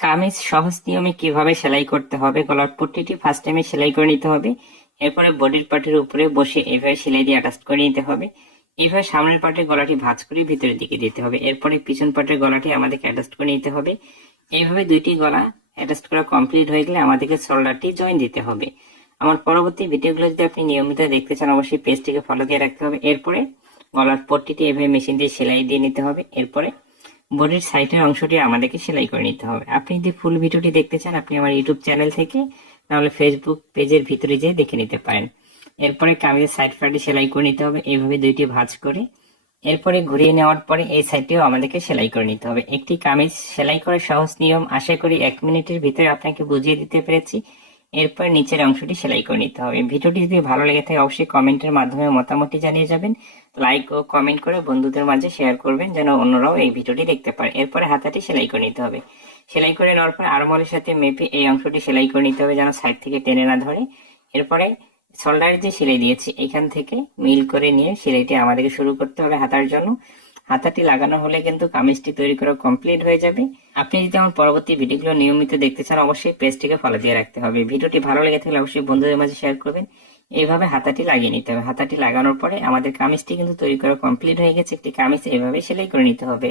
কামিজ সহজ নিয়মে কিভাবে সেলাই করতে হবে, গলার পট্টিটি ফার্স্ট টাইমে সেলাই করে নিতে হবে। এরপরে বডির পার্টের উপরে বসে এইভাবে সেলাই দিয়ে অ্যাটাচ করে নিতে হবে। এইভাবে সামনের পার্টের গলাটি ভাঁজ করে ভিতরের দিকে দিতে হবে। এরপরে পিছন পার্টের গলাটি আমাদেরকে অ্যাটাচ করে নিতে হবে। এইভাবে দুইটি গলা অ্যাটাচ করা কমপ্লিট হয়ে গেলে আমাদেরকে শোল্ডারটি জয়েন দিতে হবে। আমার পরবর্তী ভিডিওগুলো যদি আপনি নিয়মিত দেখতে চান অবশ্যই পেজটিকে ফলো দিয়ে রাখতে হবে। এরপরে গলার পট্টিটি এভাবে মেশিন দিয়ে সেলাই দিয়ে নিতে হবে। এরপরে বডির সাইডের অংশটি আমাদেরকে সেলাই করে নিতে হবে। আপনি যদি ফুল ভিডিওটি দেখতে চান আপনি আমার ইউটিউব চ্যানেল থেকে নাহলে ফেসবুক পেজের ভিতরে যেয়ে দেখে নিতে পারেন। এরপরে কামিজের সাইড পার্টটি সেলাই করে নিতে হবে এইভাবে দুইটি ভাঁজ করে। এরপরে ঘুরিয়ে নেওয়ার পরে এই সাইডটিও আমাদেরকে সেলাই করে নিতে হবে। একটি কামিজ সেলাই করার সহজ নিয়ম আশা করি 1 মিনিটের ভিতরে আপনাকে বুঝিয়ে দিতে পেরেছি। এরপর নিচের অংশটি সেলাই করে নিতে হবে। ভিডিওটি যদি ভালো লেগে থাকে অবশ্যই কমেন্টের মাধ্যমে মতামতটি জানিয়ে যাবেন। লাইক ও কমেন্ট করে বন্ধুদের মাঝে শেয়ার করবেন যেন অন্যরাও এই ভিডিওটি দেখতে পারে। এরপরে হাতাটি সেলাই করে নিতে হবে। সেলাই করে নেওয়ার পর আরমহলের সাথে মেপে এই অংশটি সেলাই করে নিতে হবে যেন সাইড থেকে টেনে না ধরে। এরপরে শোল্ডারে যে সেলাই দিয়েছি এখান থেকে মিল করে নিয়ে সেলাইটি আমাদেরকে শুরু করতে হবে হাতার জন্য। হাতাটি লাগানো হলে কিন্তু কামিজটি তৈরি করা কমপ্লিট হয়ে যাবে। আপনি যদি আমার পরবর্তী ভিডিওগুলো নিয়মিত দেখতে চান অবশ্যই পেজটিকে ফলো দিয়ে রাখতে হবে। ভিডিওটি ভালো লেগে থাকলে অবশ্যই বন্ধুদের মাঝে শেয়ার করবেন। এইভাবে হাতাটি লাগিয়ে নিতে হবে। হাতাটি লাগানোর পরে আমাদের কামিজটি কিন্তু তৈরি করা কমপ্লিট হয়ে গেছে। একটি কামিজ এইভাবে সেলাই করে নিতে হবে।